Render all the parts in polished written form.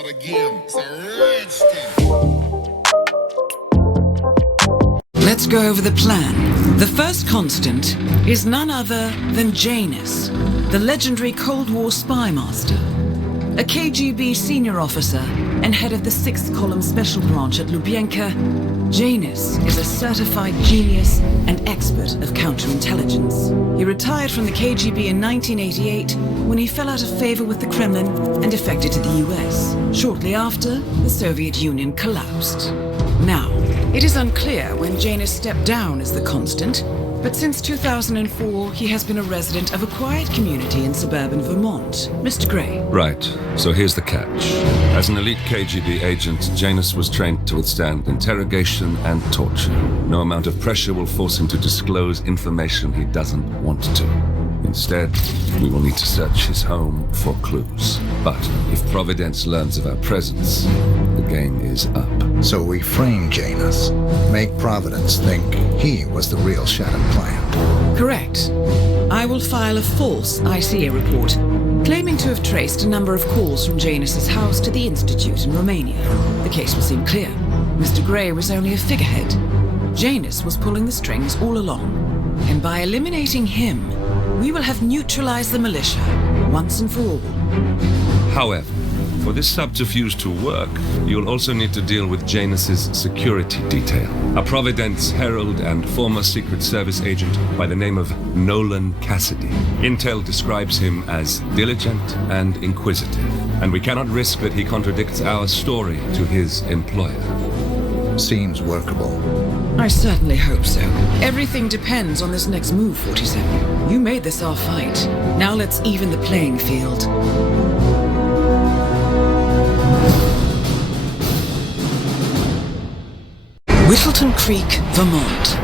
start again. It's a rich thing. Let's go over the plan. The first constant is none other than Janus, the legendary Cold War spy master. A KGB senior officer and head of the 6th Column Special Branch at Lubyanka, Janus is a certified genius and expert of counterintelligence. He retired from the KGB in 1988 when he fell out of favor with the Kremlin and defected to the US. Shortly after, the Soviet Union collapsed. Now, it is unclear when Janus stepped down as the constant, but since 2004, he has been a resident of a quiet community in suburban Vermont. Mr. Gray. Right. So here's the catch. As an elite KGB agent, Janus was trained to withstand interrogation and torture. No amount of pressure will force him to disclose information he doesn't want to. Instead, we will need to search his home for clues. But if Providence learns of our presence, the game is up. So we frame Janus, make Providence think he was the real shattered plant. Correct. I will file a false ICA report, claiming to have traced a number of calls from Janus's house to the Institute in Romania. The case will seem clear. Mr. Gray was only a figurehead. Janus was pulling the strings all along. And by eliminating him, we will have neutralized the militia, once and for all. However, for this subterfuge to work, you'll also need to deal with Janus's security detail. A Providence herald and former Secret Service agent by the name of Nolan Cassidy. Intel describes him as diligent and inquisitive, and we cannot risk that he contradicts our story to his employer. Seems workable. I certainly hope so. Everything depends on this next move, 47. You made this our fight. Now let's even the playing field. Whittleton Creek, Vermont.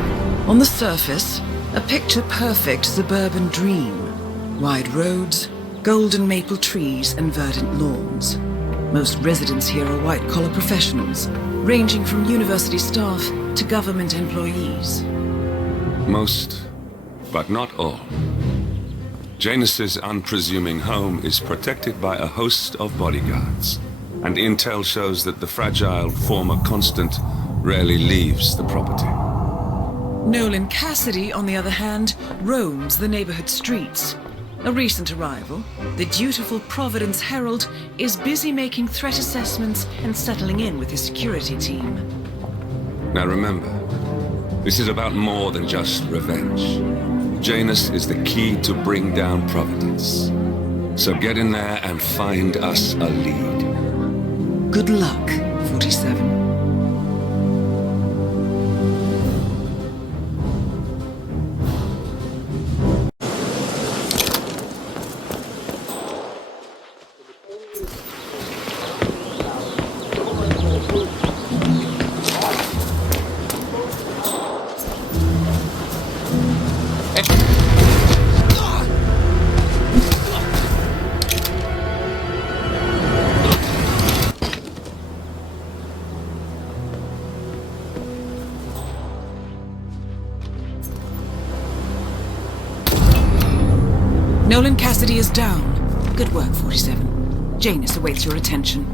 On the surface, a picture-perfect suburban dream. Wide roads, golden maple trees, and verdant lawns. Most residents here are white-collar professionals, ranging from university staff to government employees. Most, but not all. Janus's unpresuming home is protected by a host of bodyguards, and intel shows that the fragile former constant rarely leaves the property. Nolan Cassidy, on the other hand, roams the neighborhood streets. A recent arrival, the dutiful Providence Herald is busy making threat assessments and settling in with his security team. Now remember, this is about more than just revenge. Janus is the key to bring down Providence. So get in there and find us a lead. Good luck, 47. Nolan Cassidy is down. Good work, 47. Janus awaits your attention.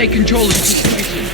take control of the situation.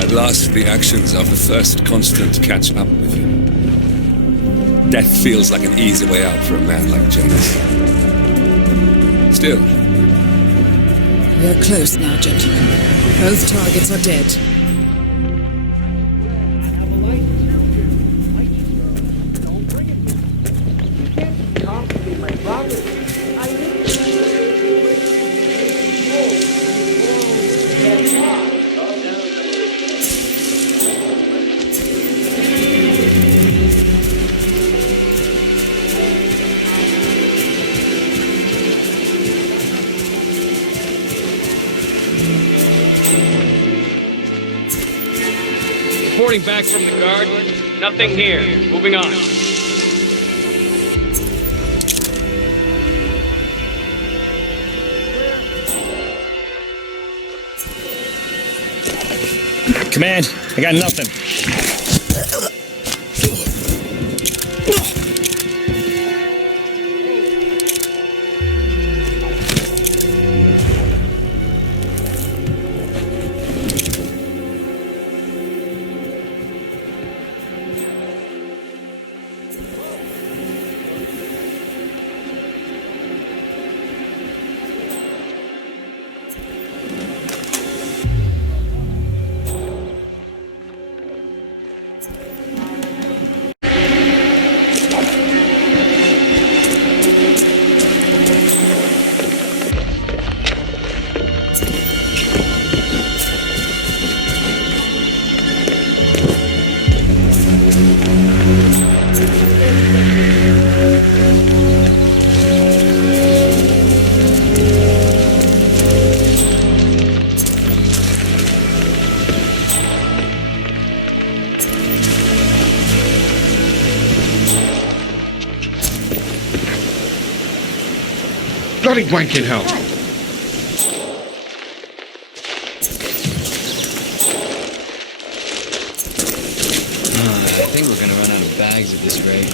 At last, the actions of the first constant catch up with you. Death feels like an easy way out for a man like Janus. Still, We are close now, gentlemen. Both targets are dead. Reporting back from the guard. Nothing here. Moving on. Command, I got nothing. Bloody blanket hell. I think we're gonna run out of bags at this rate.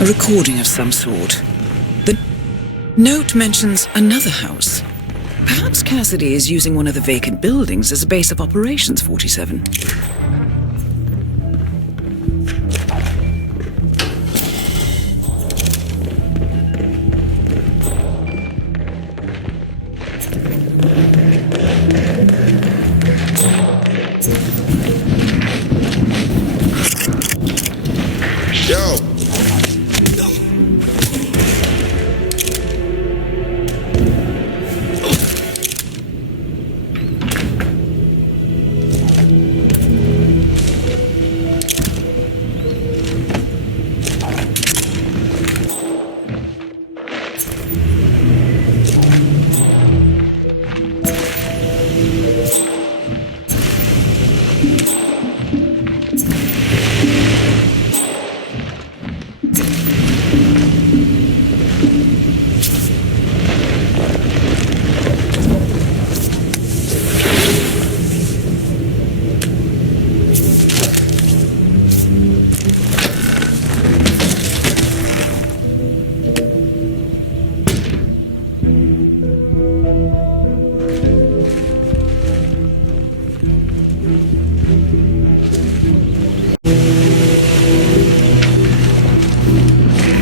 A recording of some sort. The note mentions another house. Perhaps Cassidy is using one of the vacant buildings as a base of operations, 47.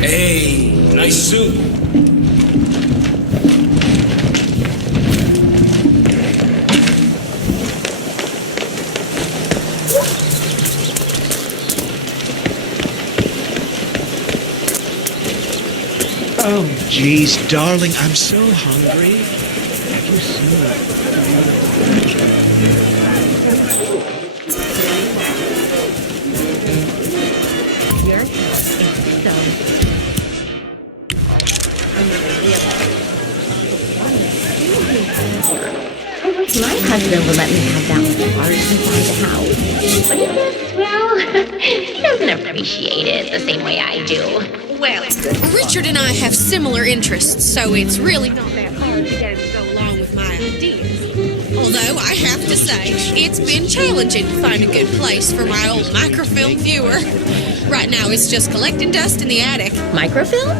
Hey, nice suit. Oh, geez, darling, I'm so hungry. Have you seen I wish my husband would let me have that much art inside the house. But he just, well, he doesn't appreciate it the same way I do. Well, Richard and I have similar interests, so it's really not that hard to get him to go along with my ideas. Although, I have to say, it's been challenging to find a good place for my old microfilm viewer. Right now, it's just collecting dust in the attic. Microfilm?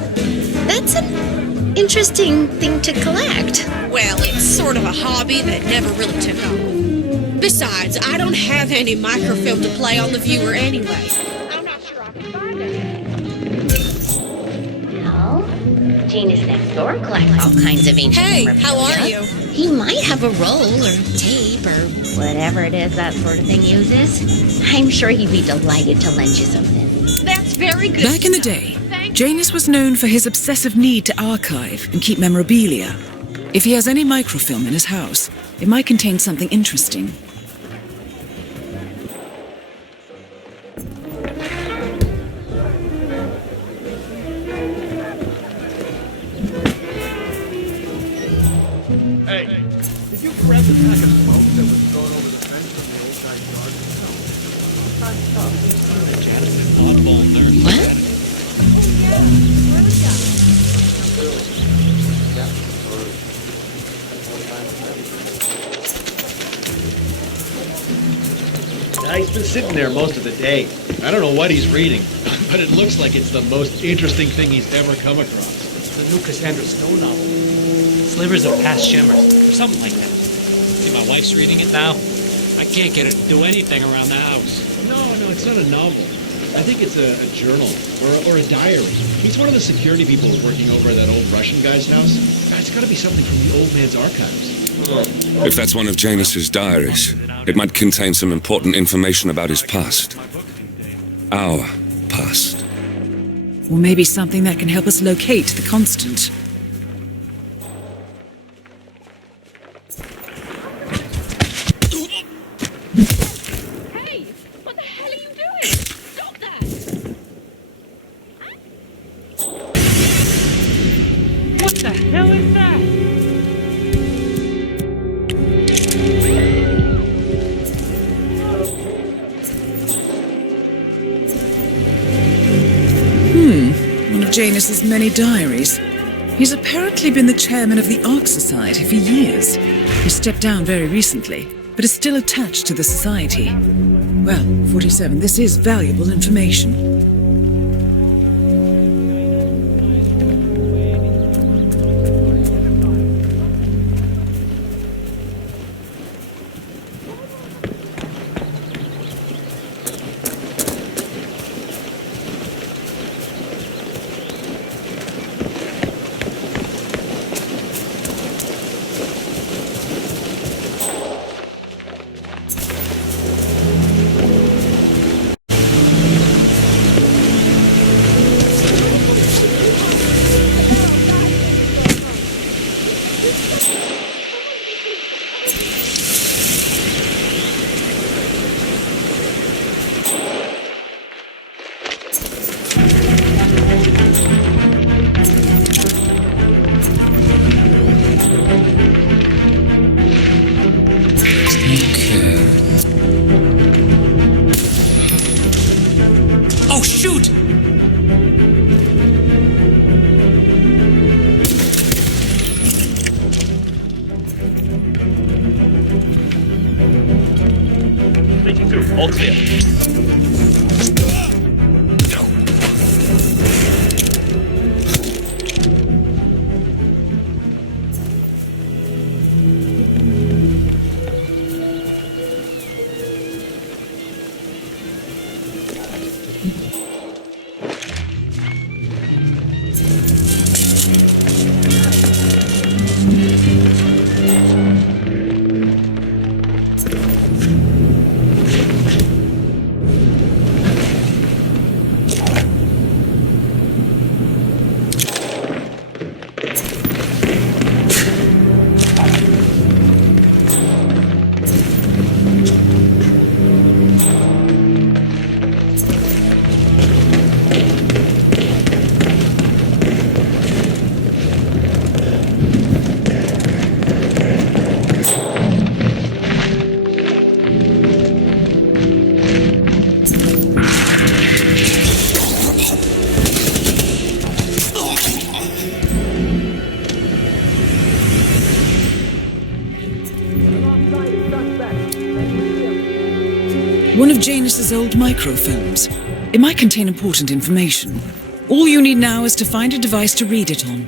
That's an interesting thing to collect. Well, it's sort of a hobby that never really took off. Besides, I don't have any microfilm to play on the viewer anyway. I'm not sure I can find it. Well, Janus next door collects all kinds of ancient Hey, memorabilia. how are you? He might have a roll or tape or whatever it is that sort of thing uses. I'm sure he'd be delighted to lend you something. That's very good. Back in the day, Janus was known for his obsessive need to archive and keep memorabilia. If he has any microfilm in his house, it might contain something interesting. Hey, did you grab the pack of smoke that was thrown over the fence from the old side yard? What? He's been sitting there most of the day. I don't know what he's reading, but it looks like it's the most interesting thing he's ever come across. The new Cassandra Snow novel. Slivers of Past Shimmers, or something like that. See, my wife's reading it now. I can't get her to do anything around the house. No, it's not a novel. I think it's a journal or a diary. He's one of the security people who's working over at that old Russian guy's house. It's got to be something from the old man's archives. If that's one of Janus's diaries, it might contain some important information about his past. Our past. Or maybe something that can help us locate the constant. Hey, what the hell are you doing? Stop that! What the hell is that? One of Janus's many diaries. He's apparently been the chairman of the Ark Society for years. He stepped down very recently, but is still attached to the society. Well, 47, this is valuable information. Going through. All clear. One of Janus's old microfilms. It might contain important information. All you need now is to find a device to read it on.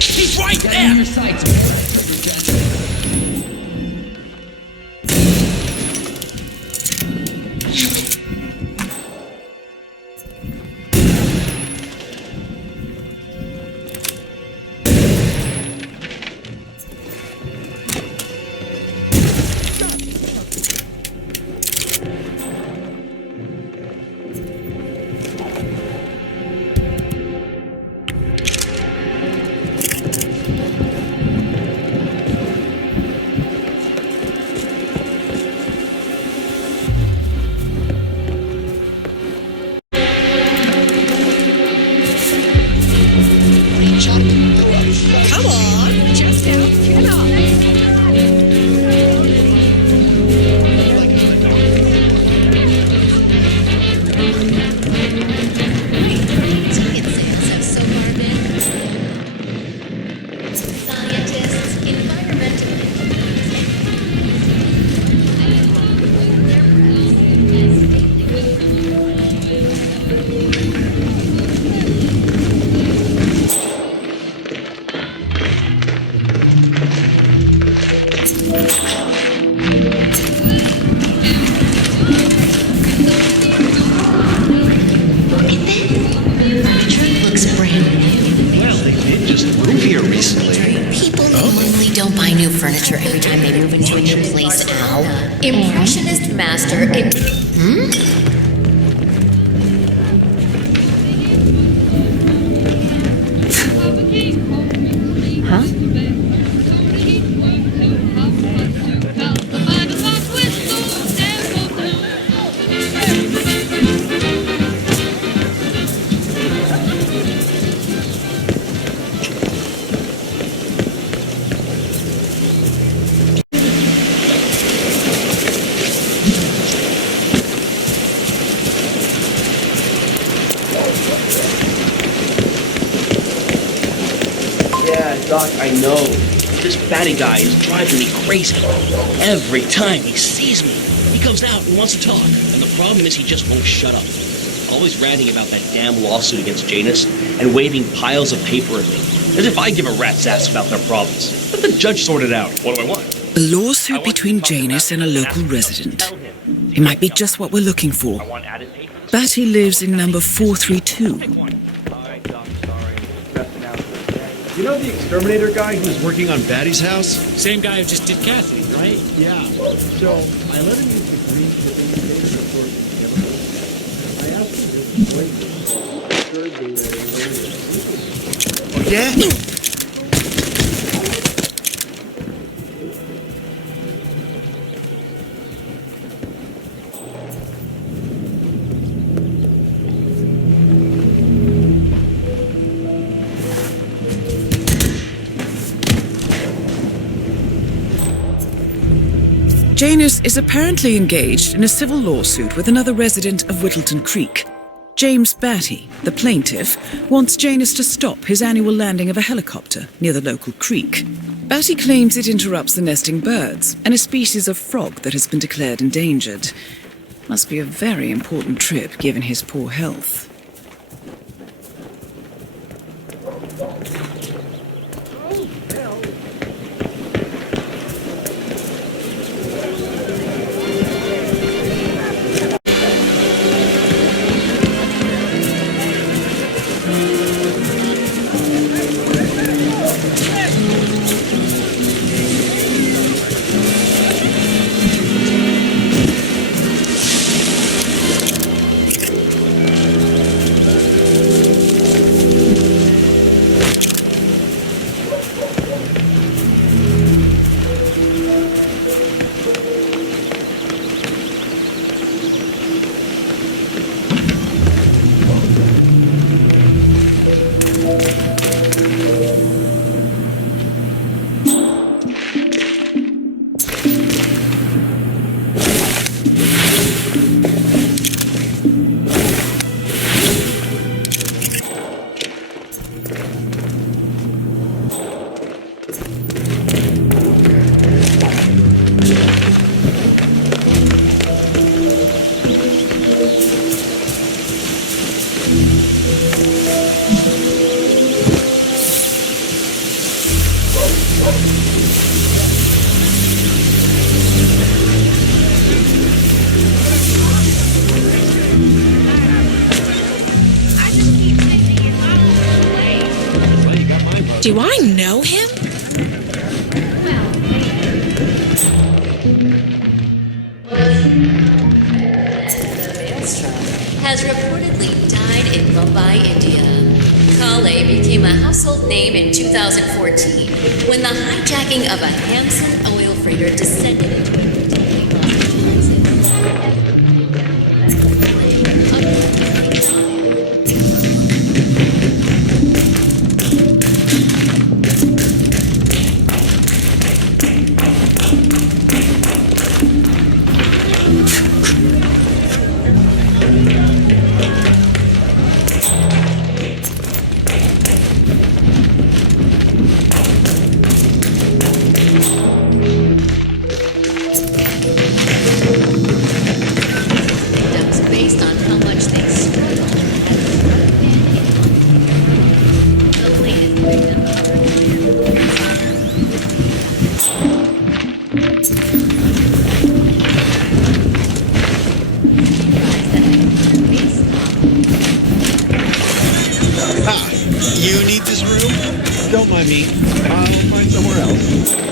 He's right there! Your sights. Come on, just out, get up. Ticket sales have so far been scientists, don't buy new furniture every time they move into a new place, Al. Impressionist master. Huh? Doc, I know. This batty guy is driving me crazy. Every time he sees me, he comes out and wants to talk. And the problem is he just won't shut up. Always ranting about that damn lawsuit against Janus and waving piles of paper at me. As if I give a rat's ass about their problems. Let the judge sort it out. What do I want? A lawsuit between Janus and a local resident. It might be just what we're looking for. Batty lives in number 432. You know the exterminator guy who was working on Batty's house? Same guy who just did Cassidy, right? Yeah. So I let him use the green clipping I asked him to Yeah? Janus is apparently engaged in a civil lawsuit with another resident of Whittleton Creek. James Batty, the plaintiff, wants Janus to stop his annual landing of a helicopter near the local creek. Batty claims it interrupts the nesting birds and a species of frog that has been declared endangered. Must be a very important trip given his poor health. Do I know him? Has reportedly died in Mumbai, India. Kale became a household name in 2014 when the hijacking of a Hanson oil freighter descended into a deadly based on how much they struggled the latest victim You need this room? Don't mind me. I'll find somewhere else.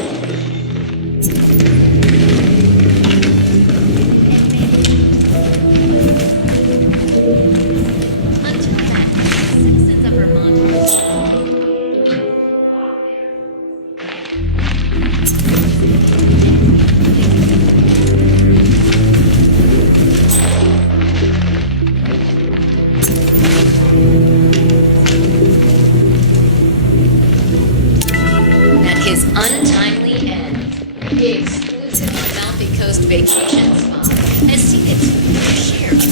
his untimely end. The exclusive Amalfi Coast vacation spot has seen its fair share of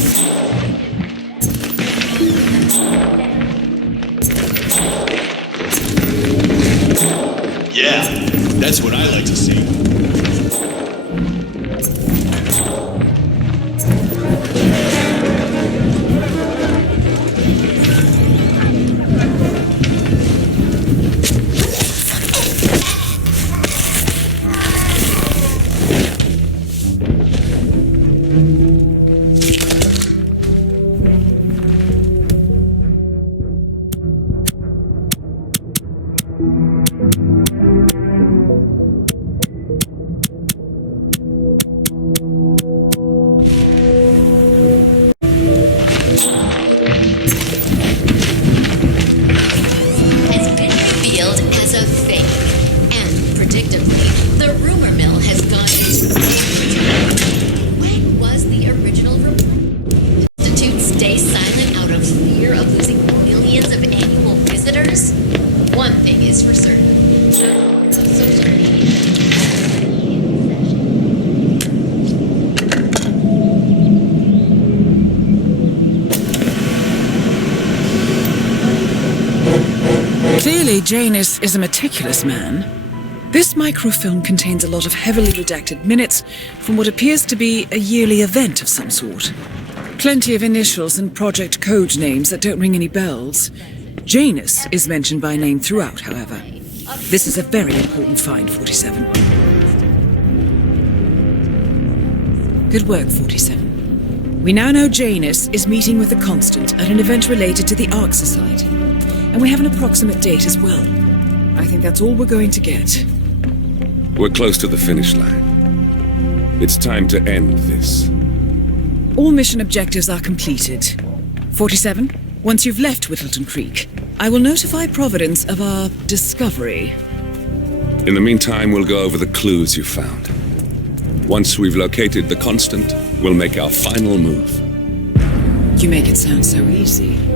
Yeah, that's what I like to see. Janus is a meticulous man. This microfilm contains a lot of heavily redacted minutes from what appears to be a yearly event of some sort. Plenty of initials and project code names that don't ring any bells. Janus is mentioned by name throughout, however. This is a very important find, 47. Good work, 47. We now know Janus is meeting with the Constant at an event related to the Ark Society. And we have an approximate date as well. I think that's all we're going to get. We're close to the finish line. It's time to end this. All mission objectives are completed. 47, once you've left Whittleton Creek, I will notify Providence of our discovery. In the meantime, we'll go over the clues you found. Once we've located the Constant, we'll make our final move. You make it sound so easy.